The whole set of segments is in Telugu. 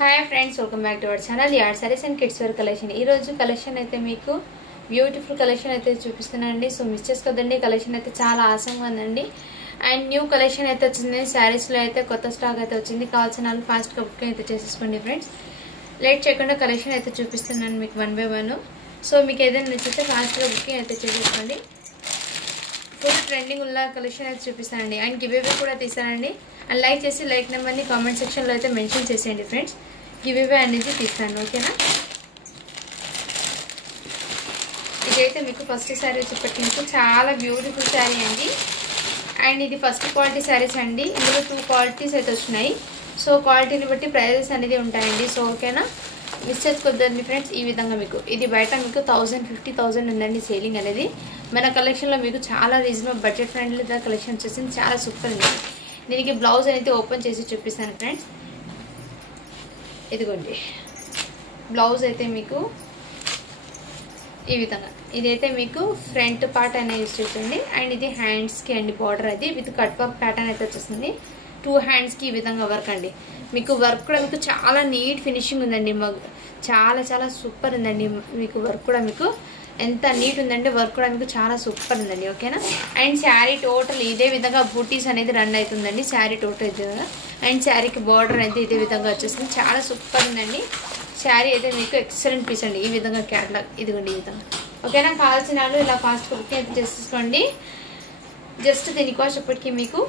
Hi friends, welcome back to our channel add saris and kids wear collection. ఈ రోజు కలెక్షన్ అయితే మీకు బ్యూటిఫుల్ కలెక్షన్ అయితే చూపిస్తున్నానండి. సో మిస్ చేసుకోదండి, కలెక్షన్ అయితే చాలా ఆసంగా ఉందండి. అండ్ న్యూ కలెక్షన్ అయితే వచ్చింది. శారీస్లో అయితే కొత్త స్టాక్ అయితే వచ్చింది. కావాల్సిన వాళ్ళు ఫాస్ట్గా బుకింగ్ అయితే చేసేసుకోండి ఫ్రెండ్స్. లేట్ చేయకుండా కలెక్షన్ అయితే చూపిస్తున్నాను మీకు 1 by 1. సో మీకు ఏదైనా నచ్చితే ఫాస్ట్గా బుకింగ్ అయితే చేసేసుకోండి. ఫుల్ ట్రెండింగ్ ఉన్న కలెక్షన్ అయితే చూపిస్తానండి. అండ్ గివ్ అవే కూడా తీస్తానండి. అండ్ లైక్ చేసి లైక్ నెంబర్ని కామెంట్ సెక్షన్లో అయితే మెన్షన్ చేసేయండి ఫ్రెండ్స్. గివ్ అవే అనేది తీస్తాను, ఓకేనా. ఇదైతే మీకు ఫస్ట్ శారీ వచ్చేప్పటికి మీకు చాలా బ్యూటిఫుల్ శారీ అండి. అండ్ ఇది ఫస్ట్ క్వాలిటీ శారీస్ అండి. ఇందులో 2 క్వాలిటీస్ అయితే వచ్చినాయి. సో క్వాలిటీని బట్టి ప్రైజెస్ అనేది ఉంటాయండి. సో ఓకేనా, మిస్ చేసుకోవద్దండి ఫ్రెండ్స్. ఈ విధంగా మీకు ఇది బయట మీకు 1050,000 ఉందండి సేలింగ్ అనేది. మన కలెక్షన్లో మీకు చాలా రీజనబుల్ బడ్జెట్ ఫ్రెండ్లీగా కలెక్షన్ వచ్చేసింది. చాలా సూపర్ ఉంది. దీనికి బ్లౌజ్ అనేది ఓపెన్ చేసి చూపిస్తాను ఫ్రెండ్స్. ఇదిగోండి బ్లౌజ్ అయితే మీకు ఈ విధంగా. ఇదైతే మీకు ఫ్రంట్ పార్ట్ అనేది యూస్ చేస్తుంది. అండ్ ఇది హ్యాండ్స్కి అండి బార్డర్ అది విత్ కట్ వర్క్ ప్యాటర్న్ అయితే వచ్చేస్తుంది. 2 హ్యాండ్స్కి ఈ విధంగా వర్క్ అండి. మీకు వర్క్ కూడా మీకు చాలా నీట్ ఫినిషింగ్ ఉందండి. చాలా చాలా సూపర్ ఉందండి. మీకు వర్క్ కూడా మీకు ఎంత నీట్ ఉందండి. వర్క్ కూడా మీకు చాలా సూపర్ ఉందండి, ఓకేనా. అండ్ శారీ టోటల్ ఇదే విధంగా బూటీస్ అనేది రన్ అవుతుందండి. శారీ టోటల్ ఇదే విధంగా. అండ్ శారీకి బార్డర్ అయితే ఇదే విధంగా వచ్చేస్తుంది. చాలా సూపర్ ఉందండి. శారీ అయితే మీకు ఎక్సలెంట్ పీస్ అండి. ఈ విధంగా క్యాటలాగ్ ఇదిగోండి ఈ విధంగా, ఓకేనా. కావాల్సిన వాళ్ళు ఇలా ఫాస్ట్గా బుకింగ్ అయితే చేసేసుకోండి. జస్ట్ దీని కాస్ట్ ఇప్పటికీ మీకు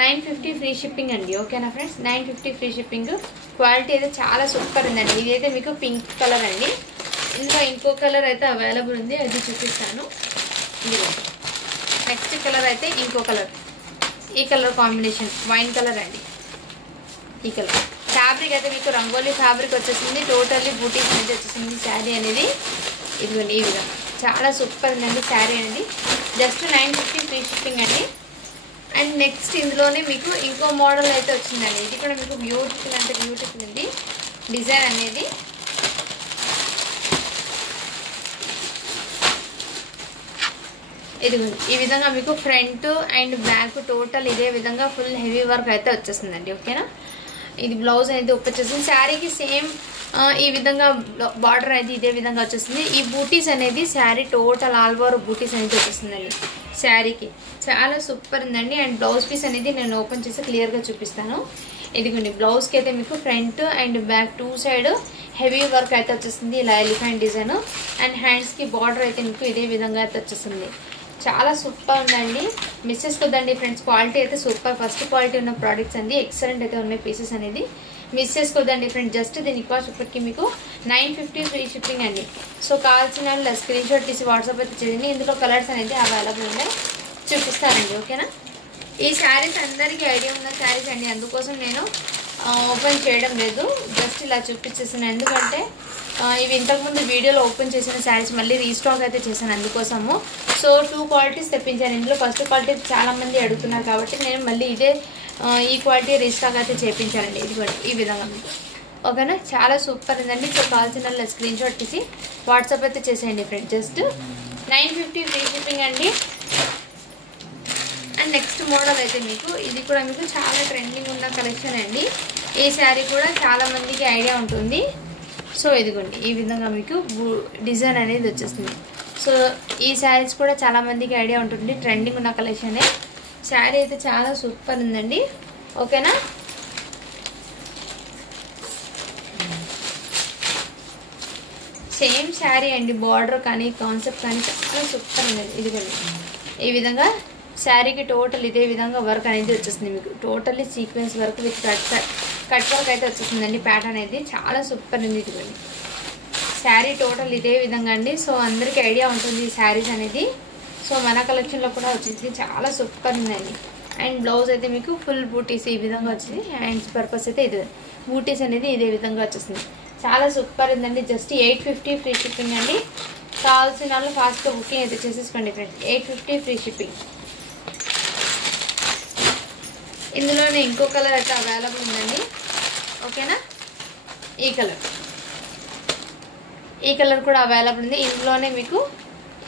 950 ఫ్రీ షిప్పింగ్ అండి, ఓకేనా ఫ్రెండ్స్. 950 free shipping. క్వాలిటీ అయితే చాలా సూపర్ ఉందండి. ఇదైతే మీకు పింక్ కలర్ అండి. ఇందులో ఇంకో కలర్ అయితే అవైలబుల్ ఉంది, అది చూపిస్తాను. నెక్స్ట్ కలర్ అయితే ఇంకో కలర్, ఈ కలర్ కాంబినేషన్ వైన్ కలర్ అండి. ఈ కలర్ ఫ్యాబ్రిక్ అయితే మీకు రంగోలీ ఫ్యాబ్రిక్ వచ్చేసింది. టోటల్లీ బూటీస్ అనేది వచ్చేసింది శారీ అనేది. ఇదిగోండి ఈ విధంగా చాలా సూపర్ ఉందండి శారీ అనేది. జస్ట్ 950 ఫ్రీ షిప్పింగ్ అండి. అండ్ నెక్స్ట్ ఇందులోనే మీకు ఇంకో మోడల్ అయితే వచ్చిందండి. ఇది కూడా మీకు బ్యూటిఫుల్ అంటే బ్యూటిఫుల్ ఉంది డిజైన్ అనేది. ఇది ఈ విధంగా మీకు ఫ్రంట్ అండ్ బ్యాక్ టోటల్ ఇదే విధంగా ఫుల్ హెవీ వర్క్ అయితే వచ్చేస్తుందండి, ఓకేనా. ఇది బ్లౌజ్ అనేది వచ్చేసింది. శారీకి సేమ్ ఈ విధంగా బార్డర్ అనేది ఇదే విధంగా వచ్చేస్తుంది. ఈ బూటీస్ అనేది శారీ టోటల్ ఆల్ ఓవర్ బూటీస్ అనేది వచ్చేస్తుందండి శారీకి. చాలా సూపర్ ఉందండి. అండ్ బ్లౌజ్ పీస్ అనేది నేను ఓపెన్ చేసి క్లియర్గా చూపిస్తాను. ఇదిగోండి బ్లౌజ్కి అయితే మీకు front and back 2 side heavy work అయితే వచ్చేస్తుంది. ఇలా ఎలిఫెంట్ డిజైన్. అండ్ హ్యాండ్స్కి బార్డర్ అయితే మీకు ఇదే విధంగా అయితే వచ్చేస్తుంది. చాలా సూపర్ ఉందండి. మిస్ చేసుకోద్దండి ఫ్రెండ్స్. క్వాలిటీ అయితే సూపర్, ఫస్ట్ క్వాలిటీ ఉన్న ప్రోడక్ట్స్ అండి. ఎక్సలెంట్ అయితే ఉన్నాయి పీసెస్ అనేది. మిస్ చేసుకోద్దండి ఫ్రెండ్స్. జస్ట్ దీని కాస్ట్ ఇప్పటికీ మీకు 950 ఫ్రీ షిప్పింగ్ అండి. సో కావాల్సిన వాళ్ళు స్క్రీన్ షాట్ తీసి వాట్సాప్ అయితే చేయండి. ఇందులో కలర్స్ అనేది అవైలబుల్ ఉన్నాయి, చూపిస్తానండి, ఓకేనా. ఈ శారీస్ అందరికీ ఐడియా ఉన్న శారీస్ అండి. అందుకోసం నేను ఓపెన్ చేయడం లేదు, జస్ట్ ఇలా చూపించేసాను. ఎందుకంటే ఇవి ఇంతకుముందు వీడియోలో ఓపెన్ చేసిన శారీస్ మళ్ళీ రీస్టాక్ అయితే చేశాను అందుకోసము. సో 2 క్వాలిటీస్ తెప్పించాను. ఇందులో ఫస్ట్ క్వాలిటీ చాలామంది అడుగుతున్నారు కాబట్టి నేను మళ్ళీ ఈ క్వాలిటీ రీస్టాక్ అయితే చేయించానండి. ఇది ఈ విధంగా మీకు, ఓకేనా. చాలా సూపర్ ఉందండి. సో కావాల్సిన స్క్రీన్ షాట్ తీసి వాట్సాప్ అయితే చేసేయండి ఫ్రెండ్స్. జస్ట్ 950 ఫ్రీ షిప్పింగ్ అండి. అండ్ నెక్స్ట్ మోడల్ అయితే మీకు ఇది కూడా మీకు చాలా ట్రెండింగ్ ఉన్న కలెక్షన్ అండి. ఈ శారీ కూడా చాలా మందికి ఐడియా ఉంటుంది. సో ఇదిగోండి ఈ విధంగా మీకు డిజైన్ అనేది వచ్చేస్తుంది. సో ఈ శారీస్ కూడా చాలా మందికి ఐడియా ఉంటుంది, ట్రెండింగ్ ఉన్న కలెక్షనే. శారీ అయితే చాలా సూపర్ ఉందండి, ఓకేనా. సేమ్ శారీ అండి. బార్డర్ కానీ కాన్సెప్ట్ కానీ చాలా సూపర్ ఉందండి. ఇదిగోండి ఈ విధంగా శారీకి టోటల్ ఇదే విధంగా వర్క్ అనేది వచ్చేస్తుంది. మీకు totally sequence work with cut work అయితే వచ్చేస్తుందండి. ప్యాటర్న్ అనేది చాలా సూపర్ ఉంది. ఇదిగోండి శారీ టోటల్ ఇదే విధంగా అండి. సో అందరికీ ఐడియా ఉంటుంది ఈ శారీస్ అనేది. సో మన కలెక్షన్లో కూడా వచ్చింది, చాలా సూపర్ ఉందండి. అండ్ బ్లౌజ్ అయితే మీకు ఫుల్ బూటీస్ ఈ విధంగా వచ్చింది. హ్యాండ్స్ పర్పస్ అయితే ఇది బూటీస్ అనేది ఇదే విధంగా వచ్చేస్తుంది. చాలా సూపర్ ఉందండి. జస్ట్ 850 ఫ్రీ షిప్పింగ్ అండి. కావాల్సిన వాళ్ళు ఫాస్ట్గా బుకింగ్ అయితే చేసేసుకోండి ఫ్రెండ్స్. 850 free shipping. ఇందులోనే ఇంకో కలర్ అయితే అవైలబుల్ ఉందండి, ఓకేనా. ఈ కలర్ కూడా అవైలబుల్ ఉంది. ఇందులోనే మీకు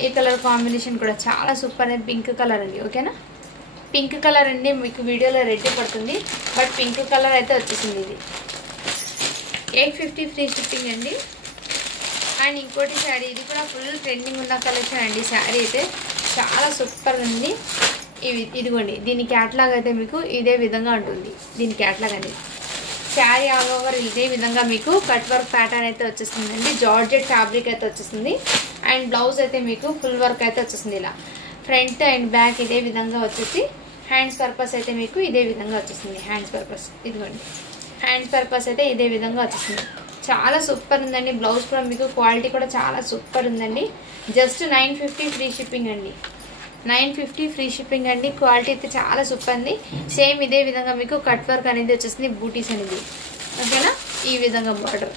ఈ కలర్ కాంబినేషన్ కూడా చాలా సూపర్ అనేది పింక్ కలర్ అండి, ఓకేనా. పింక్ కలర్ అండి. మీకు వీడియోలో రెడ్ పడుతుంది, బట్ పింక్ కలర్ అయితే వచ్చేసింది. ఇది 850 ఫ్రీ షిప్పింగ్ అండి. అండ్ ఇంకోటి శారీ, ఇది కూడా ఫుల్ ట్రెండింగ్ ఉన్న కలెక్షన్ అండి. శారీ అయితే చాలా సూపర్ ఉంది. ఇదిగోండి, దీని క్యాట్లాగ్ అయితే మీకు ఇదే విధంగా ఉంటుంది. దీని క్యాట్లాగ్ అనేది శారీ ఆల్ ఓవర్ ఇదే విధంగా మీకు కట్ వర్క్ ప్యాటర్న్ అయితే వచ్చేస్తుందండి. జార్జెట్ ఫ్యాబ్రిక్ అయితే వచ్చేస్తుంది. అండ్ బ్లౌజ్ అయితే మీకు ఫుల్ వర్క్ అయితే వచ్చేస్తుంది. ఇలా ఫ్రంట్ అండ్ బ్యాక్ ఇదే విధంగా వచ్చేసి హ్యాండ్స్ పర్పస్ అయితే మీకు ఇదే విధంగా వచ్చేస్తుంది. హ్యాండ్స్ పర్పస్ ఇదిగోండి, హ్యాండ్స్ పర్పస్ అయితే ఇదే విధంగా వచ్చేస్తుంది. చాలా సూపర్ ఉందండి. బ్లౌజ్ కూడా మీకు క్వాలిటీ కూడా చాలా సూపర్ ఉందండి. జస్ట్ 950 ఫ్రీ షిప్పింగ్ అండి. 950 ఫ్రీ షిప్పింగ్ అండి. క్వాలిటీ అయితే చాలా సూపర్ ఉంది. సేమ్ ఇదే విధంగా మీకు కట్ వర్క్ అనేది వచ్చేసింది. బూటీస్ అనేది ఓకేనా. ఈ విధంగా border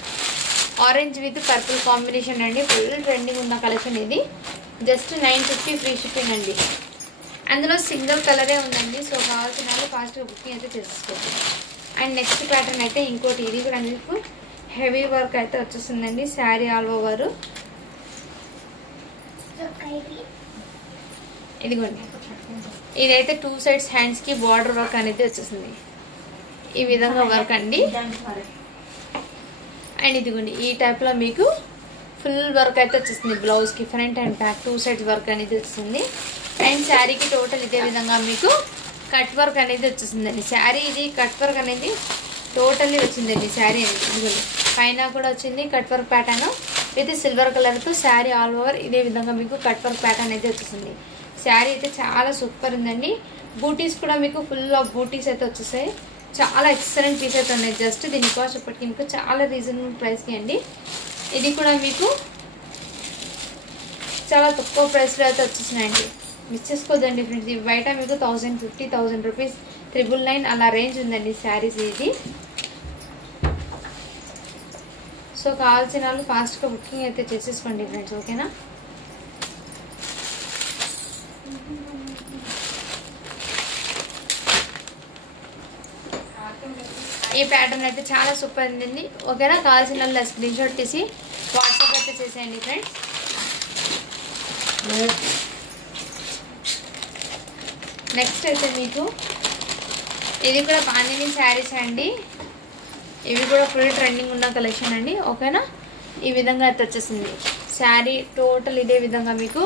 orange with purple combination అండి. ఫుల్ ట్రెండింగ్ ఉన్న కలెక్షన్ ఇది. జస్ట్ 950 ఫ్రీ షిప్పింగ్ అండి. అందులో సింగిల్ కలరే ఉందండి. సో కావాల్సిన వాళ్ళు ఫాస్ట్గా బుకింగ్ అయితే చేసుకోవచ్చు. అండ్ నెక్స్ట్ ప్యాటర్న్ అయితే ఇంకోటి, ఇది కూడా మీకు హెవీ వర్క్ అయితే వచ్చేస్తుందండి. శారీ ఆల్ ఓవర్ ఇదిగోండి, ఇదైతే 2 సైడ్స్ హ్యాండ్స్ కి బార్డర్ వర్క్ అనేది వచ్చేసింది. ఈ విధంగా వర్క్ అండి. అండ్ ఇదిగోండి, ఈ టైప్ లో మీకు ఫుల్ వర్క్ అయితే వచ్చేస్తుంది. బ్లౌజ్ కి front and back 2 sides work అనేది వస్తుంది. అండ్ శారీకి టోటల్ ఇదే విధంగా మీకు కట్ వర్క్ అనేది వచ్చేసిందండి. శారీ ఇది కట్ వర్క్ అనేది టోటల్లీ వచ్చిందండి. శారీ అనేది ఇదిగోండి, పైన కూడా వచ్చింది cut work pattern with silver colour తో. శారీ ఆల్ ఓవర్ ఇదే విధంగా మీకు కట్ వర్క్ ప్యాటర్న్ అయితే వచ్చేసింది. శారీ అయితే చాలా సూపర్ ఉందండి. బూటీస్ కూడా మీకు ఫుల్ ఆఫ్ బూటీస్ అయితే వచ్చేసాయి. చాలా ఎక్సలెంట్ పీస్ అయితే ఉన్నాయి. జస్ట్ దీని కాస్ట్ ఇప్పటికి మీకు చాలా రీజనబుల్ ప్రైస్కి అండి. ఇది కూడా మీకు చాలా తక్కువ ప్రైస్లో అయితే వచ్చేసినాయండి. Miss చేసుకోదండి friends. ఇవి బయట మీకు 1050, 1000 రూపీస్, 999 అలా రేంజ్ ఉందండి శారీస్ ఇది. సో కావాల్సిన వాళ్ళు ఫాస్ట్గా బుకింగ్ అయితే చేసేసుకోండి ఫ్రెండ్స్, ఓకేనా. ఈ ప్యాటర్న్ అయితే చాలా సూపర్ ఉందండి, ఓకేనా. కావాల్సిన వాళ్ళు స్క్రీన్ షాట్ తీసి వాట్సాప్ అయితే చేసేయండి ఫ్రెండ్స్. నెక్స్ట్ అయితే మీకు ఇది కూడా బాందిని శారీస్ అండి. ఇవి కూడా ఫుల్ ట్రెండింగ్ ఉన్న కలెక్షన్ అండి, ఓకేనా. ఈ విధంగా అయితే వచ్చేసింది శారీ టోటల్ ఇదే విధంగా మీకు.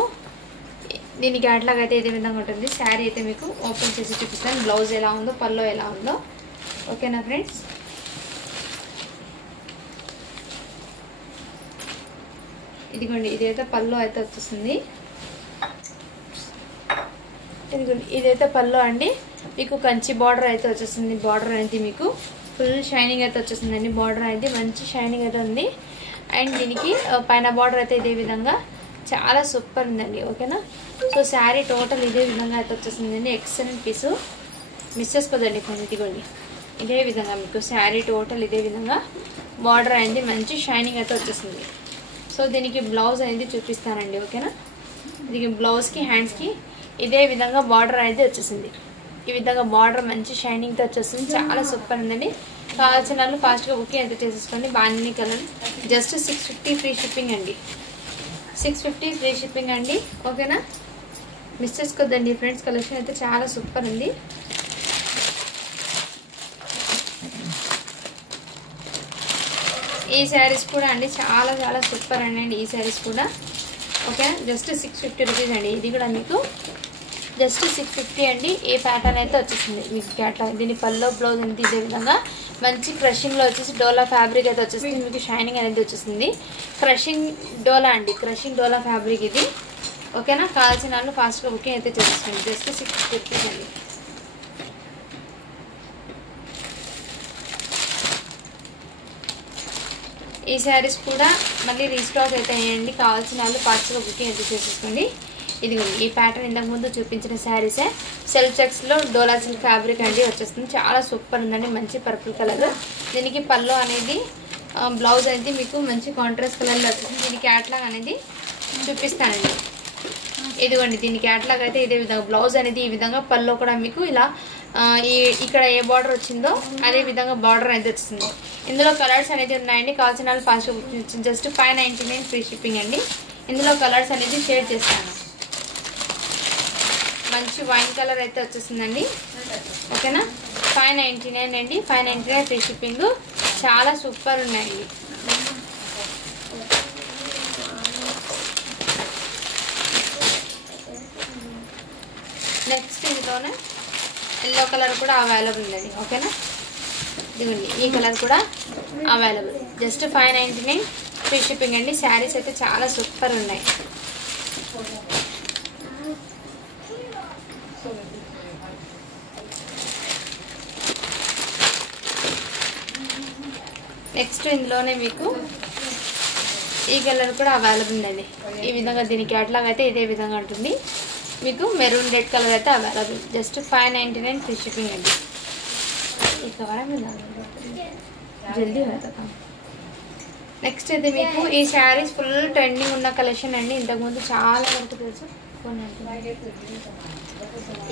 దీనికి అట్లాగైతే అయితే ఇదే విధంగా ఉంటుంది. శారీ అయితే మీకు ఓపెన్ చేసి చూపిస్తాను. బ్లౌజ్ ఎలా ఉందో, పల్లో ఎలా ఉందో, ఓకేనా ఫ్రెండ్స్. ఇదిగోండి, ఇదైతే పల్లో అయితే వచ్చేస్తుంది. ఇదిగోండి, ఇదైతే పల్లో అండి. మీకు కంచి బార్డర్ అయితే వచ్చేస్తుంది. బార్డర్ అనేది మీకు ఫుల్ షైనింగ్ అయితే వచ్చేసిందండి. బార్డర్ అనేది మంచి షైనింగ్ అయితే ఉంది. అండ్ దీనికి పైన బార్డర్ అయితే ఇదే విధంగా చాలా సూపర్ ఉందండి, ఓకేనా. సో శారీ టోటల్ ఇదే విధంగా అయితే వచ్చేసిందండి. ఎక్సలెంట్ పీసు, మిస్ చేసుకోదండి కొంచెం. ఇదిగోండి, ఇదే విధంగా మీకు శారీ టోటల్ ఇదే విధంగా బార్డర్ అనేది మంచి షైనింగ్ అయితే వచ్చేసింది. సో దీనికి బ్లౌజ్ అనేది చూపిస్తానండి, ఓకేనా. దీనికి బ్లౌజ్కి హ్యాండ్స్కి ఇదే విధంగా బార్డర్ అయితే వచ్చేసింది. ఈ విధంగా బార్డర్ మంచి షైనింగ్తో వచ్చేస్తుంది. చాలా సూపర్ ఉందండి. కావాల్సిన వాళ్ళు ఫాస్ట్గా బుకింగ్ అయితే చేసేసుకోండి. Bandhani colour just 650 free shipping అండి. 650 ఫ్రీ షిప్పింగ్ అండి, ఓకేనా. మిస్ చేసుకోద్దండి ఫ్రెండ్స్. కలెక్షన్ అయితే చాలా సూపర్ ఉంది. ఈ శారీస్ కూడా అండి చాలా చాలా సూపర్ అండి. ఈ శారీస్ కూడా ఓకే, జస్ట్ 650 రూపీస్ అండి. ఇది కూడా మీకు జస్ట్ 650 అండి. ఏ ప్యాటర్న్ అయితే వచ్చేసింది మీకు క్యాట్లాగ్. దీని పల్లో బ్లౌజ్ అనేది ఇదే విధంగా మంచి క్రషింగ్లో వచ్చేసి డోలా ఫ్యాబ్రిక్ అయితే వచ్చేసింది. మీకు షైనింగ్ అనేది వచ్చేసింది. క్రషింగ్ డోలా అండి, క్రషింగ్ డోలా ఫ్యాబ్రిక్ ఇది, ఓకేనా. కావాల్సిన వాళ్ళు ఫాస్ట్గా బుకింగ్ అయితే చేసేసుకోండి. జస్ట్ 650 రూపీస్ అండి. ఈ శారీస్ కూడా మళ్ళీ రీస్టాక్ అయితే అయ్యండి. కావాల్సిన వాళ్ళు ఫాస్ట్గా బుకింగ్ అయితే చేసేసుకోండి. ఇదిగోండి, ఈ ప్యాటర్న్ ఇంతకుముందు చూపించిన శారీసే. సెల్ఫ్ చెక్స్లో డోలా సిల్క్ ఫ్యాబ్రిక్ అండి వచ్చేస్తుంది. చాలా సూపర్ ఉందండి, మంచి పర్పుల్ కలర్. దీనికి పల్లో అనేది బ్లౌజ్ అనేది మీకు మంచి కాంట్రాస్ట్ కలర్లో వచ్చేస్తుంది. దీనికి క్యాట్లాగ్ అనేది చూపిస్తానండి. ఇదిగోండి, దీని క్యాట్లాగ్ అయితే ఇదే విధంగా బ్లౌజ్ అనేది ఈ విధంగా, పల్లో కూడా మీకు ఇలా ఇక్కడ ఏ బార్డర్ వచ్చిందో అదే విధంగా బార్డర్ అనేది వచ్చింది. ఇందులో కలర్స్ అనేది ఉన్నాయండి. కావాల్సిన వాళ్ళు ఫాస్ట్ వచ్చింది. జస్ట్ 599 ఫ్రీ షిప్పింగ్ అండి. ఇందులో కలర్స్ అనేది షేర్ చేస్తాను. మంచి వైన్ కలర్ అయితే వచ్చేసిందండి, ఓకేనా. 599 అండి. 599 ఫ్రీ షిప్పింగ్. చాలా సూపర్ ఉన్నాయండి. నెక్స్ట్ ఇందులోనే ఎల్లో కలర్ కూడా అవైలబుల్ ఉందండి. ఓకేనా, ఇదిగోండి ఈ కలర్ కూడా అవైలబుల్. జస్ట్ 599 ఫ్రీ షిప్పింగ్ అండి. శారీస్ అయితే చాలా సూపర్ ఉన్నాయి. నెక్స్ట్ ఇందులోనే మీకు ఈ కలర్ కూడా అవైలబుల్ ఉందండి. ఈ విధంగా దీని క్యాటలాగ్ అయితే ఇదే విధంగా ఉంటుంది. మీకు మెరూన్ రెడ్ కలర్ అయితే అవైలబుల్. జస్ట్ 599 ఫ్రీ షిప్పింగ్ అండి. జల్దీ నెక్స్ట్ అయితే మీకు ఈ శారీస్ ఫుల్ ట్రెండింగ్ ఉన్న కలెక్షన్ అండి. ఇంతకుముందు చాలా వరకు తెలుసు,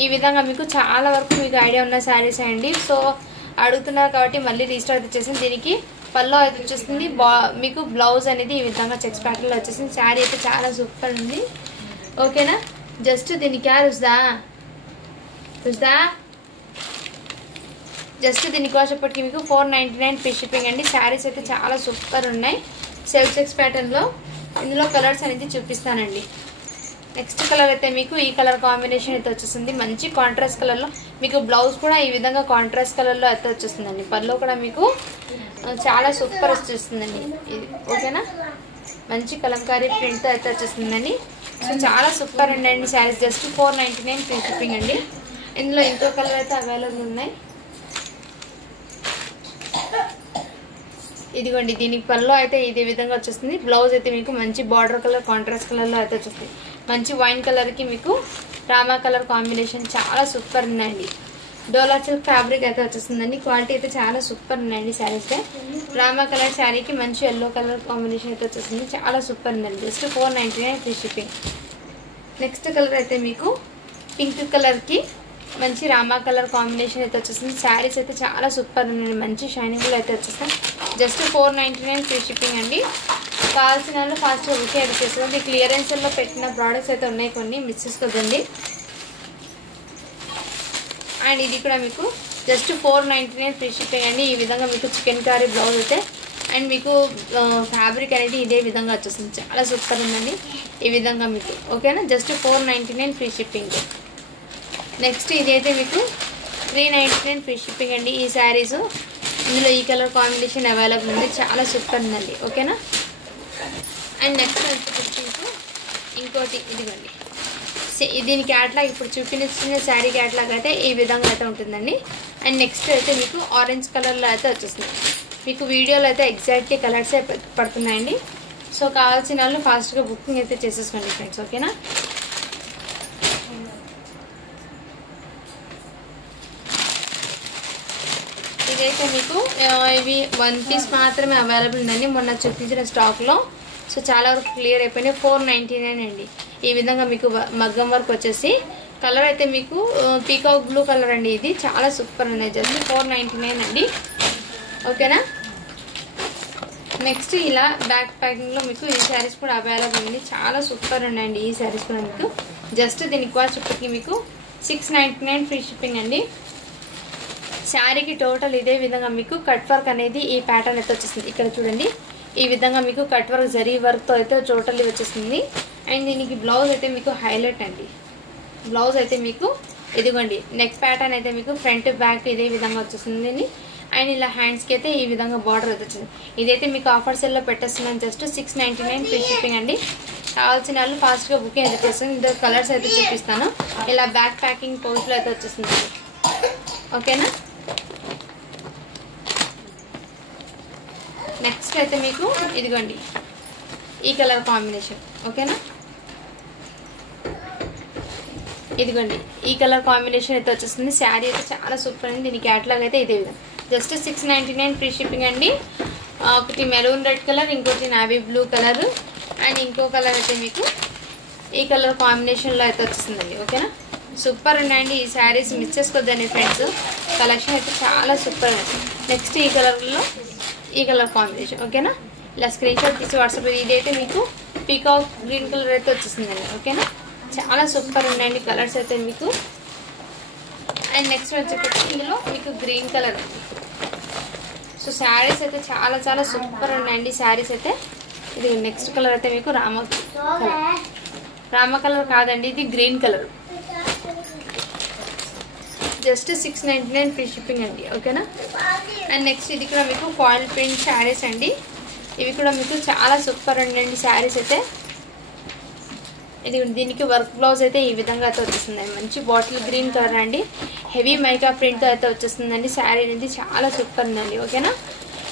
ఈ విధంగా మీకు చాలా వరకు మీకు ఐడియా ఉన్న శారీస్ అండి. సో అడుగుతున్నారు కాబట్టి మళ్ళీ రీస్టాక్ వచ్చేసింది. దీనికి పల్లో అయితే వచ్చేసింది. మీకు బ్లౌజ్ అనేది ఈ విధంగా చెక్స్ ప్యాటర్న్లో వచ్చేసింది. శారీ అయితే చాలా సూపర్ ఉంది. ఓకేనా, జస్ట్ దీనికి రుజ్దా జస్ట్ దీనికి వచ్చేప్పటికి మీకు 499 ఫ్రీ షిప్పింగ్ అండి. శారీస్ అయితే చాలా సూపర్ ఉన్నాయి. సెల్ఫ్ చెక్స్ ప్యాటర్న్లో ఇందులో కలర్స్ అనేది చూపిస్తానండి. నెక్స్ట్ కలర్ అయితే మీకు ఈ కలర్ కాంబినేషన్ అయితే వచ్చేసింది. మంచి కాంట్రాస్ట్ కలర్లో మీకు బ్లౌజ్ కూడా ఈ విధంగా కాంట్రాస్ట్ కలర్లో అయితే వచ్చేస్తుందండి. పల్లో కూడా మీకు చాలా సూపర్ వచ్చేస్తుందండి ఇది. ఓకేనా, మంచి కలంకారీ ప్రింట్తో అయితే వచ్చేస్తుందండి. సో చాలా సూపర్ ఉండండి శారీస్. జస్ట్ 499 ఫ్రీ షిప్పింగ్ అండి. ఇందులో ఇంకో కలర్ అయితే అవైలబుల్ ఉన్నాయి. ఇదిగోండి దీనికి పల్లో అయితే ఇదే విధంగా వచ్చేస్తుంది. బ్లౌజ్ అయితే మీకు మంచి బార్డర్ కలర్ కాంట్రాస్ట్ కలర్లో అయితే వచ్చేస్తుంది. మంచి వైన్ కలర్కి మీకు రామా కలర్ కాంబినేషన్ చాలా సూపర్ ఉందండి. డోలా సిల్క్ ఫ్యాబ్రిక్ అయితే వచ్చేస్తుందండి. క్వాలిటీ అయితే చాలా సూపర్ ఉన్నాయండి శారీస్. రామా కలర్ శారీకి మంచి ఎల్లో కలర్ కాంబినేషన్ అయితే వచ్చేస్తుంది. చాలా సూపర్ ఉందండి. Just 499 free shipping. Next colour అయితే మీకు పింక్ కలర్కి మంచి రామా కలర్ కాంబినేషన్ అయితే వచ్చేస్తుంది. శారీస్ అయితే చాలా సూపర్ ఉందండి. మంచి షైనింగ్లో అయితే వచ్చేస్తాయి. జస్ట్ 499 ఫ్రీ షిప్పింగ్ అండి. కావాల్సిన వాళ్ళు ఫాస్ట్గా బుక్ అయితే చేసుకోండి. క్లియరెన్స్లో పెట్టిన ప్రోడక్ట్స్ అయితే ఉన్నాయి, కొన్ని మిస్ చేసుకోదండి. అండ్ ఇది కూడా మీకు జస్ట్ 499 ఫ్రీ షిప్పింగ్ అండి. ఈ విధంగా మీకు చికెన్ కర్రీ బ్లౌజ్ అయితే అండ్ మీకు ఫ్యాబ్రిక్ అనేది ఇదే విధంగా వచ్చేస్తుంది. చాలా సూపర్ ఉందండి ఈ విధంగా మీకు. ఓకేనా, జస్ట్ 499 ఫ్రీ షిప్పింగ్. నెక్స్ట్ ఇదైతే మీకు 399 ఫ్రీ షిప్పింగ్ అండి. ఈ శారీస్ ఇందులో ఈ కలర్ కాంబినేషన్ అవైలబుల్ ఉంది. చాలా సూపర్ ఉందండి. ఓకేనా, అండ్ నెక్స్ట్ వచ్చేసి మీకు ఇంకోటి ఇదిగోండి దీని క్యాట్లాగ్ ఇప్పుడు చూపించిన శారీ క్యాట్లాగ్ అయితే ఈ విధంగా అయితే ఉంటుందండి. అండ్ నెక్స్ట్ అయితే మీకు ఆరెంజ్ కలర్లో అయితే వచ్చేస్తుంది. మీకు వీడియోలో అయితే ఎగ్జాక్ట్లీ కలర్సే పడుతున్నాయండి. సో కావాల్సిన వాళ్ళు ఫాస్ట్గా బుకింగ్ అయితే చేసేసుకోండి ఫ్రెండ్స్. ఓకేనా, ఇదైతే మీకు ఇవి 1 పీస్ మాత్రమే అవైలబుల్ ఉందండి. మొన్న చూపించిన స్టాక్లో. సో చాలా వరకు క్లియర్ అయిపోయినాయి. 499 అండి. ఈ విధంగా మీకు మగ్గం వర్క్ వచ్చేసి కలర్ అయితే మీకు పీకాక్ బ్లూ కలర్ అండి. ఇది చాలా సూపర్ ఉంది. జస్ట్ 499 అండి. ఓకేనా, నెక్స్ట్ ఇలా బ్యాక్ ప్యాకింగ్లో మీకు ఈ శారీస్ కూడా అవైలబుల్ ఉంది. చాలా సూపర్ ఉన్నాయండి ఈ శారీస్ కూడా మీకు. జస్ట్ దీనికి వచ్చేప్పటికి మీకు 699 ఫ్రీ షిప్పింగ్ అండి. శారీకి టోటల్ ఇదే విధంగా మీకు కట్ వర్క్ అనేది ఈ ప్యాటర్న్ అయితే వచ్చేస్తుంది. ఇక్కడ చూడండి ఈ విధంగా మీకు కట్ వర్క్ జరీ వర్క్తో అయితే టోటల్లీ వచ్చేస్తుంది. అండ్ దీనికి బ్లౌజ్ అయితే మీకు హైలైట్ అండి. బ్లౌజ్ అయితే మీకు ఇదిగోండి నెక్ ప్యాటర్న్ అయితే మీకు ఫ్రంట్ బ్యాక్ ఇదే విధంగా వచ్చేస్తుంది. అండ్ ఇలా హ్యాండ్స్కి అయితే ఈ విధంగా బార్డర్ అయితే వచ్చింది. ఇదైతే మీకు ఆఫర్ సెల్లో పెట్టేస్తున్నాను. జస్ట్ 699 ఫ్రీ షిప్పింగ్ అండి. కావాల్సిన వాళ్ళు ఫాస్ట్గా బుకింగ్ అయితే చేస్తాను. ఇందులో కలర్స్ అయితే చూపిస్తాను. ఇలా బ్యాక్ ప్యాకింగ్ పౌచ్లో అయితే వచ్చేస్తుంది. ఓకేనా, నెక్స్ట్ అయితే మీకు ఇదిగోండి ఈ కలర్ కాంబినేషన్. ఓకేనా, ఇదిగోండి ఈ కలర్ కాంబినేషన్ అయితే వచ్చేస్తుంది. శారీ అయితే చాలా సూపర్ అండి. దీని క్యాటలాగ్ అయితే ఇదే విధంగా. జస్ట్ 699 ఫ్రీ షిప్పింగ్ అండి. ఒకటి మెరూన్ రెడ్ కలర్, ఇంకోటి నావీ బ్లూ కలర్, అండ్ ఇంకో కలర్ అయితే మీకు ఈ కలర్ కాంబినేషన్లో అయితే వచ్చేస్తుందండి. ఓకేనా, సూపర్ ఉన్నాయండి ఈ శారీస్. మిస్ చేసుకోవద్దండి ఫ్రెండ్స్. కలెక్షన్ అయితే చాలా సూపర్ ఉంది. నెక్స్ట్ ఈ కలర్లో ఈ కలర్ కాంబినేషన్. ఓకేనా, ఇలా స్క్రీన్ షాట్ తీసి వాట్సాప్. ఇదైతే మీకు పీకాక్ గ్రీన్ కలర్ అయితే వచ్చేస్తుందండి. ఓకేనా, చాలా సూపర్ ఉన్నాయండి కలర్స్ అయితే మీకు. అండ్ నెక్స్ట్ వచ్చేటప్పుడు ఇందులో మీకు గ్రీన్ కలర్ సో శారీస్ అయితే చాలా చాలా సూపర్ ఉన్నాయండి శారీస్ అయితే. ఇది నెక్స్ట్ కలర్ అయితే మీకు రామ కలర్ కాదండి, ఇది green colour. Just 699 free shipping అండి, ఓకేనా. అండ్ నెక్స్ట్ ఇది కూడా మీకు ఫాయిల్ ప్రింట్ శారీస్ అండి. ఇవి కూడా మీకు చాలా సూపర్ ఉండండి శారీస్ అయితే. ఇది దీనికి వర్క్ బ్లౌజ్ అయితే ఈ విధంగా అయితే వచ్చేస్తుంది. మంచి బాటిల్ గ్రీన్ కలర్ అండి, హెవీ మైకా ప్రింట్తో అయితే వచ్చేస్తుందండి. శారీ అనేది చాలా సూపర్ ఉందండి, ఓకేనా.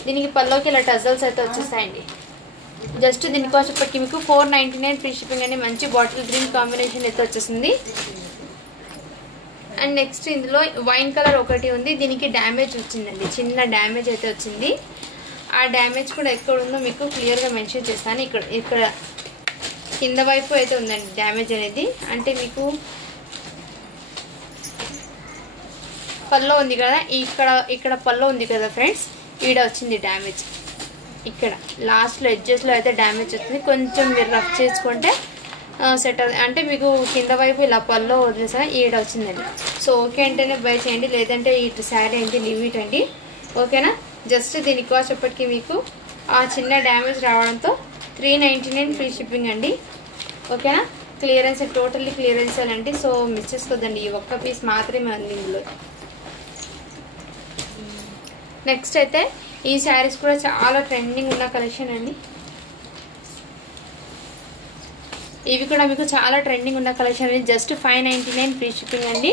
దీనికి పల్లోకి ఇలా టజల్స్ అయితే వచ్చేస్తాయండి. జస్ట్ దీనికోసప్పటికి మీకు 499 ఫ్రీ షిప్పింగ్ అండి. మంచి బాటిల్ గ్రీన్ కాంబినేషన్ అయితే వచ్చేసింది. అండ్ నెక్స్ట్ ఇందులో వైన్ కలర్ ఒకటి ఉంది, దీనికి డ్యామేజ్ వచ్చిందండి, చిన్న డ్యామేజ్ అయితే వచ్చింది. ఆ డ్యామేజ్ కూడా ఎక్కడ ఉందో మీకు క్లియర్గా మెన్షన్ చేస్తాను. ఇక్కడ కింద వైపు అయితే ఉందండి డ్యామేజ్ అనేది. అంటే మీకు పల్లో ఉంది కదా, ఇక్కడ పల్లో ఉంది కదా ఫ్రెండ్స్, ఈడ వచ్చింది డ్యామేజ్. ఇక్కడ లాస్ట్లో ఎడ్జెస్లో అయితే డ్యామేజ్ వచ్చింది. కొంచెం మీరు రఫ్ చేసుకుంటే సెట్ అవుతుంది. అంటే మీకు కింద వైపు ఇలా పల్లో వదిలేసా ఈడ వచ్చిందండి. సో ఓకే అంటేనే బై చేయండి, లేదంటే ఈ శారీ అంటే లిమిట్ అండి, ఓకేనా. జస్ట్ దీనికి వచ్చేప్పటికి మీకు ఆ చిన్న డ్యామేజ్ రావడంతో 399 ఫ్రీ షిప్పింగ్ అండి, ఓకేనా. క్లియరెన్స్ టోటల్లీ క్లియరెన్స్ అండి. సో మిస్ చేసుకోదండి, ఈ ఒక్క పీస్ మాత్రమే ఉంది ఇందులో. నెక్స్ట్ అయితే ఈ శారీస్ కూడా చాలా ట్రెండింగ్ ఉన్న కలెక్షన్ అండి. ఇవి కూడా మీకు చాలా ట్రెండింగ్ ఉన్న కలెక్షన్ అండి. జస్ట్ 599 ఫ్రీ షిప్పింగ్ అండి.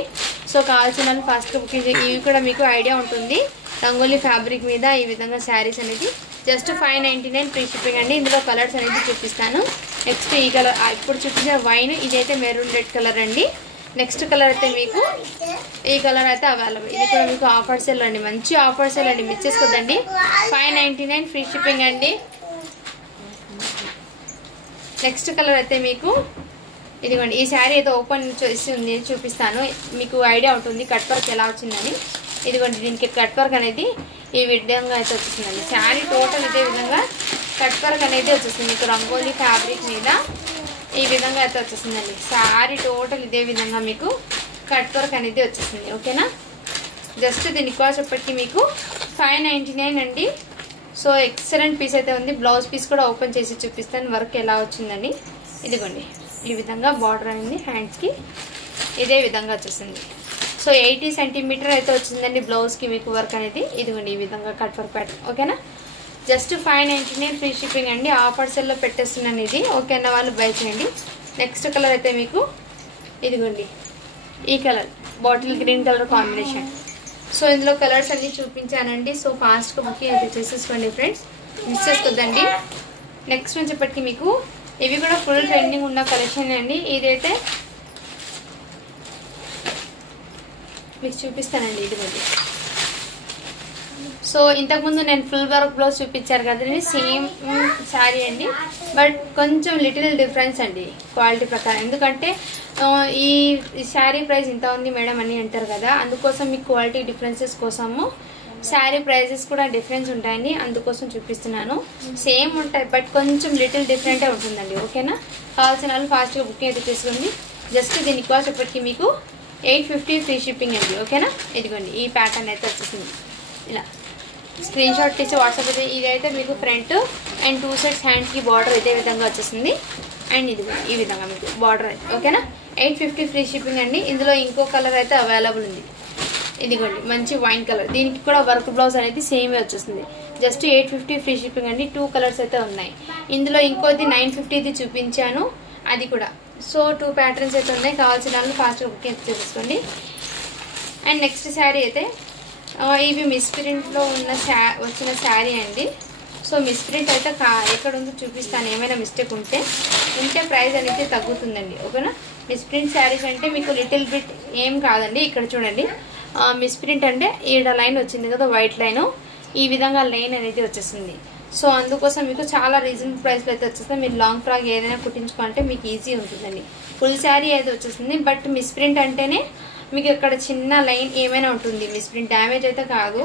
సో కావాల్సిన వాళ్ళు ఫాస్ట్గా బుకింగ్ చేయండి. ఇవి కూడా మీకు ఐడియా ఉంటుంది, రంగోలీ ఫ్యాబ్రిక్ మీద ఈ విధంగా శారీస్ అనేది జస్ట్ 599 ఫ్రీ షిప్పింగ్ అండి. ఇందులో కలర్స్ అనేది చూపిస్తాను. నెక్స్ట్ ఈ కలర్ ఇప్పుడు చూపించిన వైన్, ఇదైతే మెరూన్ రెడ్ కలర్ అండి. నెక్స్ట్ కలర్ అయితే మీకు ఈ కలర్ అయితే అవైలబుల్. ఇది కూడా మీకు ఆఫర్ సేల్ అండి, మంచి ఆఫర్ సేల్ అండి, మిస్ చేసుకోదండి. 599 ఫ్రీ షిప్పింగ్ అండి. నెక్స్ట్ కలర్ అయితే మీకు ఇదిగోండి, ఈ శారీ అయితే ఓపెన్ చేసి ఉంది, చూపిస్తాను, మీకు ఐడియా ఉంటుంది కట్ వర్క్ ఎలా వచ్చిందని. ఇదిగోండి దీనికి కట్ వర్క్ అనేది ఈ విధంగా అయితే వచ్చేసిందండి. శారీ టోటల్ ఇదే విధంగా కట్ వర్క్ అనేది వచ్చేస్తుంది మీకు రంగోలీ ఫ్యాబ్రిక్ మీద ఈ విధంగా అయితే వచ్చేసిందండి. శారీ టోటల్ ఇదే విధంగా మీకు కట్ వర్క్ అనేది వచ్చేసింది, ఓకేనా. జస్ట్ దీనికి వచ్చేప్పటికి మీకు 599 అండి. సో ఎక్సలెంట్ పీస్ అయితే ఉంది. బ్లౌజ్ పీస్ కూడా ఓపెన్ చేసి చూపిస్తాను వర్క్ ఎలా వచ్చిందని. ఇదిగోండి ఈ విధంగా బార్డర్ అయింది, హ్యాండ్స్కి ఇదే విధంగా వచ్చేసింది. సో 80 సెంటీమీటర్ అయితే వచ్చిందండి బ్లౌజ్కి మీకు వర్క్ అనేది. ఇదిగోండి ఈ విధంగా కట్ వర్క్ ప్యాటర్న్, ఓకేనా. జస్ట్ 599 ఫ్రీ షిప్పింగ్ అండి. ఆఫర్ సెల్లో పెట్టేస్తున్నాను ఇది, ఓకే అన్న వాళ్ళు బై చేయండి. నెక్స్ట్ కలర్ అయితే మీకు ఇదిగోండి ఈ colour bottle green colour combination. So ఇందులో కలర్స్ అన్ని చూపించానండి. సో ఫాస్ట్గా బుకింగ్ అయితే చేసేసుకోండి ఫ్రెండ్స్, మిస్ చేసుకోద్దండి. నెక్స్ట్ వచ్చేప్పటికి మీకు ఇవి కూడా ఫుల్ ట్రెండింగ్ ఉన్న కలెక్షన్ అండి. ఇదైతే మీకు చూపిస్తానండి, ఇదిగోండి. సో ఇంతకుముందు నేను ఫుల్ వర్క్ బ్లౌజ్ చూపించారు కదండి, సేమ్ శారీ అండి, బట్ కొంచెం లిటిల్ డిఫరెన్స్ అండి క్వాలిటీ ప్రకారం. ఎందుకంటే ఈ శారీ ప్రైస్ ఇంత ఉంది మేడం అని అంటారు కదా, అందుకోసం మీకు క్వాలిటీ డిఫరెన్సెస్ కోసము శారీ ప్రైజెస్ కూడా డిఫరెన్స్ ఉంటాయండి, అందుకోసం చూపిస్తున్నాను. సేమ్ ఉంటాయి బట్ కొంచెం లిటిల్ డిఫరెంటే ఉంటుందండి, ఓకేనా. కావాల్సిన వాళ్ళు ఫాస్ట్గా బుకింగ్ అయితే చేసుకోండి. జస్ట్ దీనికి వచ్చేప్పటికి మీకు 850 ఫ్రీ షిప్పింగ్ అండి, ఓకేనా. ఇదిగోండి ఈ ప్యాటర్న్ అయితే వచ్చేసింది, ఇలా స్క్రీన్ షాట్ తీసి వాట్సాప్ అయితే. ఇదైతే మీకు ఫ్రంట్ అండ్ 2 సైడ్స్ హ్యాండ్స్కి బార్డర్ ఇదే విధంగా వచ్చేసింది. అండ్ ఇది ఈ విధంగా మీకు బార్డర్ అయితే, ఓకేనా. 850 ఫ్రీ షిప్పింగ్ అండి. ఇందులో ఇంకో కలర్ అయితే అవైలబుల్ ఉంది, ఇదిగోండి మంచి వైన్ కలర్. దీనికి కూడా వర్క్ బ్లౌజ్ అనేది సేమ్ వచ్చేస్తుంది. జస్ట్ 850 ఫ్రీ షిప్పింగ్ అండి. 2 కలర్స్ అయితే ఉన్నాయి. ఇందులో ఇంకోది 950ది చూపించాను, అది కూడా. సో 2 ప్యాటర్న్స్ అయితే ఉన్నాయి. కావాల్సిన వాళ్ళు ఫాస్ట్గా బుకింగ్ చేసుకోండి. అండ్ నెక్స్ట్ శారీ అయితే ఇవి మిస్ ప్రింట్లో వచ్చిన శారీ అండి. సో మిస్ ప్రింట్ అయితే ఎక్కడ ఉందో చూపిస్తాను, ఏమైనా మిస్టేక్ ఉంటే ప్రైస్ అనేది తగ్గుతుందండి, ఓకేనా. మిస్ ప్రింట్ శారీస్ అంటే మీకు లిటిల్ బిట్ ఏం కాదండి. ఇక్కడ చూడండి మిస్ ప్రింట్ అంటే ఈడ లైన్ వచ్చింది కదా, వైట్ లైన్, ఈ విధంగా లైన్ అనేది వచ్చేసింది. సో అందుకోసం మీకు చాలా రీజనబుల్ ప్రైస్లో అయితే వచ్చేస్తుంది. మీరు లాంగ్ ఫ్రాక్ ఏదైనా కుట్టించుకుంటే మీకు ఈజీ ఉంటుందండి. ఫుల్ శారీ అయితే వచ్చేస్తుంది, బట్ మిస్ ప్రింట్ అంటేనే మీకు ఇక్కడ చిన్న లైన్ ఏమైనా ఉంటుంది. మిస్ ప్రింట్ డ్యామేజ్ అయితే కాదు,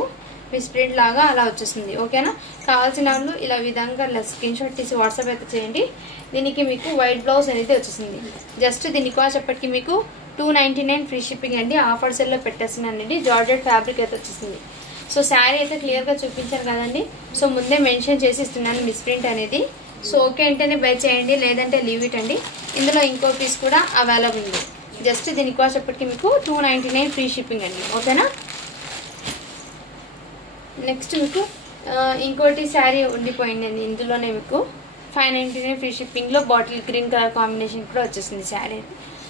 మిస్ ప్రింట్ లాగా అలా వచ్చేస్తుంది, ఓకేనా. కావాల్సిన వాళ్ళు ఇలా విధంగా స్క్రీన్ షాట్ తీసి వాట్సాప్ అయితే చేయండి. దీనికి మీకు వైట్ బ్లౌజ్ అనేది వచ్చేసింది. జస్ట్ దీనికి వచ్చేప్పటికి మీకు 299 ఫ్రీ షిప్పింగ్ అండి. ఆఫర్ సెల్లో పెట్టేస్తున్నానండి. జార్జెట్ ఫ్యాబ్రిక్ అయితే వచ్చేసింది. సో శారీ అయితే క్లియర్గా చూపించాను కదండి. సో ముందే మెన్షన్ చేసి ఇస్తున్నాను మిస్ప్రింట్ అనేది. సో ఓకే అంటేనే బై చేయండి, లేదంటే లీవ్ ఇట్ అండి. ఇందులో ఇంకో పీస్ కూడా అవైలబుల్ ఉంది. జస్ట్ దీనికి వచ్చేప్పటికి మీకు 299 ఫ్రీ షిప్పింగ్ అండి. ఓకేనా. నెక్స్ట్ మీకు ఇంకోటి శారీ ఉండిపోయిందండి. ఇందులోనే మీకు 599 ఫ్రీ షిప్పింగ్లో బాటిల్ గ్రీన్ కలర్ కాంబినేషన్ కూడా వచ్చేసింది శారీ.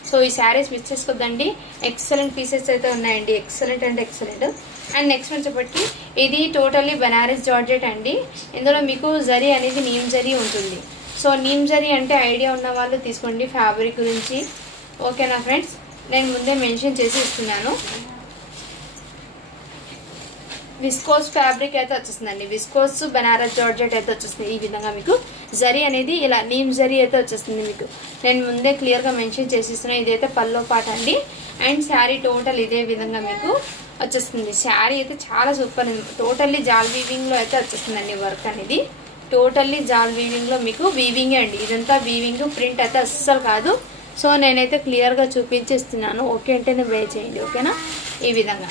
సో ఈ శారీస్ మిస్ చేసుకోద్దండి. ఎక్సలెంట్ పీసెస్ అయితే ఉన్నాయండి. ఎక్సలెంట్ అంటే ఎక్సలెంట్. అండ్ నెక్స్ట్ వచ్చేప్పటికి ఇది టోటల్లీ బనారస్ జార్జెట్ అండి. ఇందులో మీకు జరీ అనేది నీమ్ జరీ ఉంటుంది. సో నీమ్ జరీ అంటే ఐడియా ఉన్న వాళ్ళు తీసుకోండి ఫ్యాబ్రిక్ గురించి. ఓకేనా ఫ్రెండ్స్, నేను ముందే మెన్షన్ చేసి ఇస్తున్నాను. విస్కోస్ ఫ్యాబ్రిక్ అయితే వచ్చేస్తుందండి. విస్కోస్ బనారస్ జార్జెట్ అయితే వచ్చేస్తుంది. ఈ విధంగా మీకు జరీ అనేది ఇలా నీమ్ జరీ అయితే వచ్చేస్తుంది. మీకు నేను ముందే క్లియర్గా మెన్షన్ చేసి ఇస్తున్నాను. ఇదైతే పల్లో పాట అండి. అండ్ శారీ టోటల్ ఇదే విధంగా మీకు వచ్చేస్తుంది. శారీ అయితే చాలా సూపర్. టోటల్లీ జాల్ వీవింగ్లో అయితే వచ్చేస్తుందండి వర్క్ అనేది. టోటల్లీ జాల్ వీవింగ్లో మీకు వీవింగే అండి. ఇదంతా వీవింగ్, ప్రింట్ అయితే అస్సలు కాదు. సో నేనైతే క్లియర్గా చూపించేస్తున్నాను. ఓకే అంటేనే బై చేయండి. ఓకేనా. ఈ విధంగా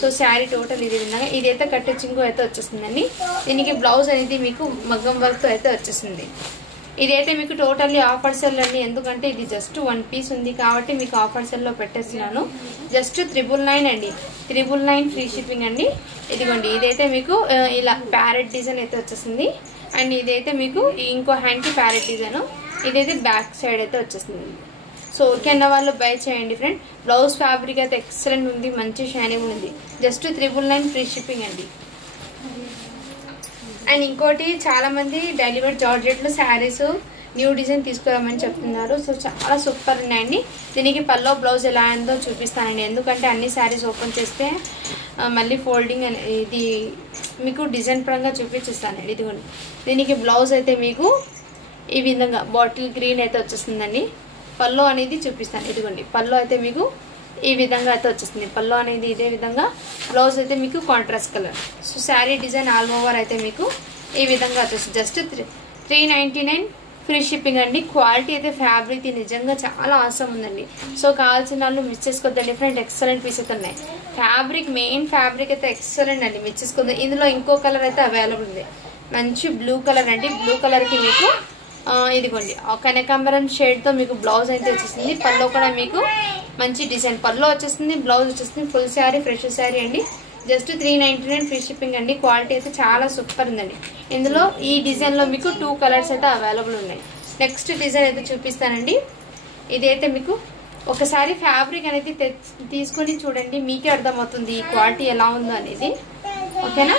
సో శారీ టోటల్ ఇదే విధంగా ఇదైతే కట్టించింగ్ అయితే వచ్చేస్తుందండి. దీనికి బ్లౌజ్ అనేది మీకు మగ్గం వర్క్తో అయితే వచ్చేస్తుంది. ఇదైతే మీకు టోటల్లీ ఆఫర్ సెల్ అండి. ఎందుకంటే ఇది జస్ట్ 1 పీస్ ఉంది కాబట్టి మీకు ఆఫర్ సెల్లో పెట్టేస్తున్నాను. జస్ట్ 999 అండి. 999 ఫ్రీ షిప్పింగ్ అండి. ఇదిగోండి ఇదైతే మీకు ఇలా ప్యారెట్ డిజైన్ అయితే వచ్చేసింది. అండ్ ఇదైతే మీకు ఇంకో హ్యాండ్కి ప్యారెట్ డిజైన్. ఇదైతే బ్యాక్ సైడ్ అయితే వచ్చేస్తుంది. సో ఓకే అన్న వాళ్ళు బై చేయండి ఫ్రెండ్. బ్లౌజ్ ఫ్యాబ్రిక్ అయితే ఎక్సలెంట్ ఉంది, మంచి షైనింగ్ ఉంది. జస్ట్ 999 ఫ్రీ షిప్పింగ్ అండి. అండ్ ఇంకోటి చాలా మంది డెలివర్డ్ జార్జెట్లు శారీస్ న్యూ డిజైన్ తీసుకురామని చెప్తున్నారు. సో చాలా సూపర్ ఉన్నాయండి. దీనికి పల్లో బ్లౌజ్ ఎలా ఉందో చూపిస్తానండి. ఎందుకంటే అన్ని శారీస్ ఓపెన్ చేస్తే మళ్ళీ ఫోల్డింగ్ ఇది మీకు డిజైన్ పరంగా చూపించేస్తానండి. ఇదిగోండి దీనికి బ్లౌజ్ అయితే మీకు ఈ విధంగా బాటిల్ గ్రీన్ అయితే వచ్చేస్తుందండి. పల్లో అనేది చూపిస్తాను. ఇదిగోండి పల్లో అయితే మీకు ఈ విధంగా అయితే వచ్చేస్తుంది. పల్లో అనేది ఇదే విధంగా, బ్లౌజ్ అయితే మీకు contrast colour. So sari design all over అయితే మీకు ఈ విధంగా వచ్చేస్తుంది. జస్ట్ 399 ఫ్రీ షిప్పింగ్ అండి. క్వాలిటీ అయితే ఫ్యాబ్రిక్ నిజంగా చాలా అవసరం ఉందండి. సో కావాల్సిన వాళ్ళు మిస్ చేసుకోవద్దు. డిఫరెంట్ ఎక్సలెంట్ పీస్ అయితే ఉన్నాయి. ఫ్యాబ్రిక్ మెయిన్ ఫ్యాబ్రిక్ అయితే ఎక్సలెంట్ అండి, మిస్ చేసుకోవద్దు. ఇందులో ఇంకో కలర్ అయితే అవైలబుల్ ఉంది. మంచి బ్లూ కలర్ అండి. బ్లూ కలర్కి మీకు ఇదిగోండి కనకాంబరం షేడ్తో మీకు బ్లౌజ్ అయితే వచ్చేసింది. పల్లో కూడా మీకు మంచి డిజైన్ పల్లో వచ్చేస్తుంది, బ్లౌజ్ వచ్చేస్తుంది. ఫుల్ శారీ ఫ్రెష్ శారీ అండి. జస్ట్ 399 ఫ్రీ షిప్పింగ్ అండి. క్వాలిటీ అయితే చాలా సూపర్ ఉందండి. ఇందులో ఈ డిజైన్లో మీకు 2 కలర్స్ అయితే అవైలబుల్ ఉన్నాయి. నెక్స్ట్ డిజైన్ అయితే చూపిస్తానండి. ఇదైతే మీకు ఒకసారి ఫ్యాబ్రిక్ అనేది తీసుకొని చూడండి, మీకే అర్థమవుతుంది ఈ క్వాలిటీ ఎలా ఉందో అనేది. ఓకేనా.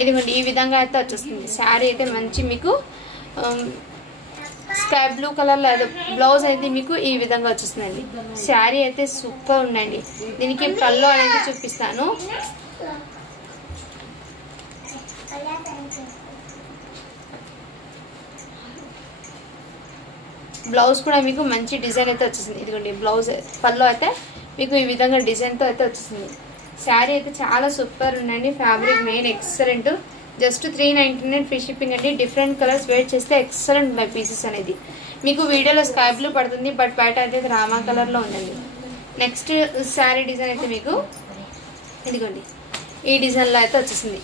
ఇదిగోండి ఈ విధంగా అయితే వచ్చేస్తుంది. శారీ అయితే మంచి మీకు స్కై బ్లూ కలర్ లో బ్లౌజ్ అయితే మీకు ఈ విధంగా వచ్చేస్తుందండి. శారీ అయితే సూపర్ ఉందండి. దీనికి పల్లో అనేది చూపిస్తాను. బ్లౌజ్ కూడా మీకు మంచి డిజైన్ అయితే వచ్చేసింది. ఇదిగోండి బ్లౌజ్ పల్లో అయితే మీకు ఈ విధంగా డిజైన్తో అయితే వచ్చేసింది. శారీ అయితే చాలా సూపర్ ఉందండి. Fabric main excellent. Just 399 free shipping అండి. డిఫరెంట్ కలర్స్ వేర్ చేస్తే ఎక్సలెంట్ ఉన్నాయి పీసెస్ అనేది. మీకు వీడియోలో స్కై బ్లూ పడుతుంది, బట్ బయట అయితే రామా కలర్లో ఉందండి. నెక్స్ట్ శారీ డిజైన్ అయితే మీకు ఇదిగోండి ఈ డిజైన్లో అయితే వచ్చేసింది.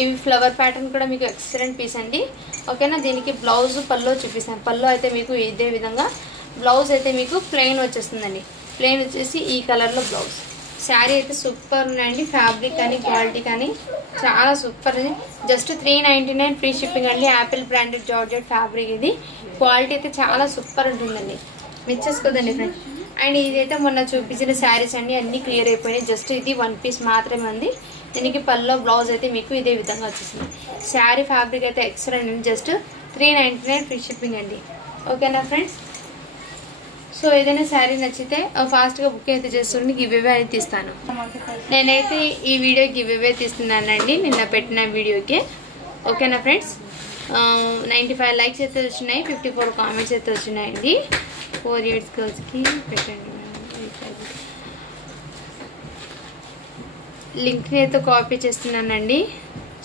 ఇవి ఫ్లవర్ ప్యాటర్న్ కూడా మీకు ఎక్సలెంట్ పీస్ అండి. ఓకేనా. దీనికి బ్లౌజ్ పల్లో చూపిస్తాను. పల్లో అయితే మీకు ఇదే విధంగా, బ్లౌజ్ అయితే మీకు ప్లెయిన్ వచ్చేస్తుందండి. ప్లెయిన్ వచ్చేసి ఈ కలర్లో బ్లౌజ్. శారీ అయితే సూపర్ ఉన్నాయండి. ఫ్యాబ్రిక్ కానీ క్వాలిటీ కానీ చాలా సూపర్ ఉంది. జస్ట్ 399 ఫ్రీ షిప్పింగ్ అండి. యాపిల్ బ్రాండెడ్ జార్జెట్ ఫ్యాబ్రిక్ ఇది. క్వాలిటీ అయితే చాలా సూపర్ ఉంటుందండి, మిస్ చేసుకోదండి ఫ్రెండ్స్. అండ్ ఇదైతే మొన్న చూపించిన శారీస్ అండి, అన్ని క్లియర్ అయిపోయినాయి. జస్ట్ ఇది 1 పీస్ మాత్రమే ఉంది. దీనికి పల్లో బ్లౌజ్ అయితే మీకు ఇదే విధంగా వచ్చేసింది. శారీ ఫ్యాబ్రిక్ అయితే ఎక్సలెంట్ అండి. జస్ట్ 399 ఫ్రీ షిప్పింగ్ అండి. ఓకేనా ఫ్రెండ్స్. సో ఏదైనా శారీ నచ్చితే ఫాస్ట్గా బుక్ అయితే చేస్తుండే గివ్ అవే అనేది తీస్తాను. నేనైతే ఈ వీడియో గివ్ అవే తీస్తున్నానండి, నిన్న పెట్టిన వీడియోకి. ఓకేనా ఫ్రెండ్స్. 95 లైక్స్ అయితే వచ్చినాయి, 54 కామెంట్స్ అయితే వచ్చినాయండి. 4 years గర్ల్స్కి పెట్టండి. లింక్ని అయితే కాపీ చేస్తున్నానండి.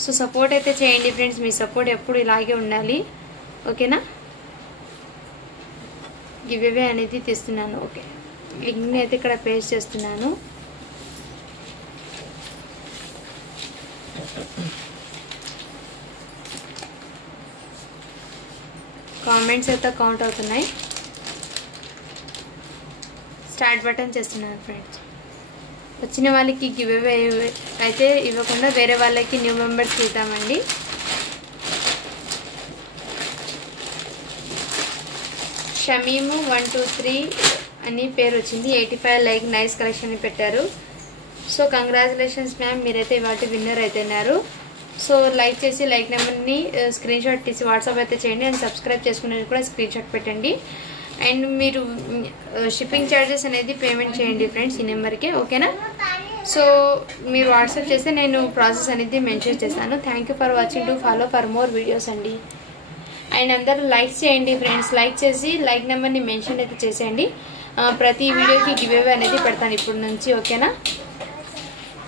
సో సపోర్ట్ అయితే చేయండి ఫ్రెండ్స్. మీ సపోర్ట్ ఎప్పుడు ఇలాగే ఉండాలి. ఓకేనా. గివ్ అవే అనేది తీస్తున్నాను. ఓకే, లింక్ని అయితే ఇక్కడ పేస్ట్ చేస్తున్నాను. కామెంట్స్ అయితే కౌంట్ అవుతున్నాయి. స్టార్ట్ బటన్ చేస్తున్నాను ఫ్రెండ్స్. వచ్చిన వాళ్ళకి గివ్ అవే అయితే ఇవ్వకుండా వేరే వాళ్ళకి న్యూ మెంబర్స్కి ఇద్దామండి. షమీము 123 అని పేరు వచ్చింది. 85 లైక్ నైస్ కలెక్షన్ పెట్టారు. సో కంగ్రాచులేషన్స్ మ్యామ్, మీరైతే వాటి విన్నర్ అయితేన్నారు. సో లైక్ చేసి లైక్ నెంబర్ని స్క్రీన్ షాట్ తీసి వాట్సాప్ అయితే చేయండి. అండ్ సబ్స్క్రైబ్ చేసుకునేది కూడా స్క్రీన్ షాట్ పెట్టండి. అండ్ మీరు షిప్పింగ్ ఛార్జెస్ అనేది పేమెంట్ చేయండి ఫ్రెండ్స్ ఈ నెంబర్కి, ఓకేనా? సో మీరు వాట్సాప్ చేస్తే నేను ప్రాసెస్ అనేది మెన్షన్ చేస్తాను. Thank you for watching. To follow for more videos అండి. అండ్ అందరూ లైక్ చేయండి ఫ్రెండ్స్. లైక్ చేసి లైక్ నెంబర్ని మెన్షన్ అయితే చేసేయండి. ప్రతి వీడియోకి గివ్ అవే అనేది పెడతాను ఇప్పుడు నుంచి, ఓకేనా?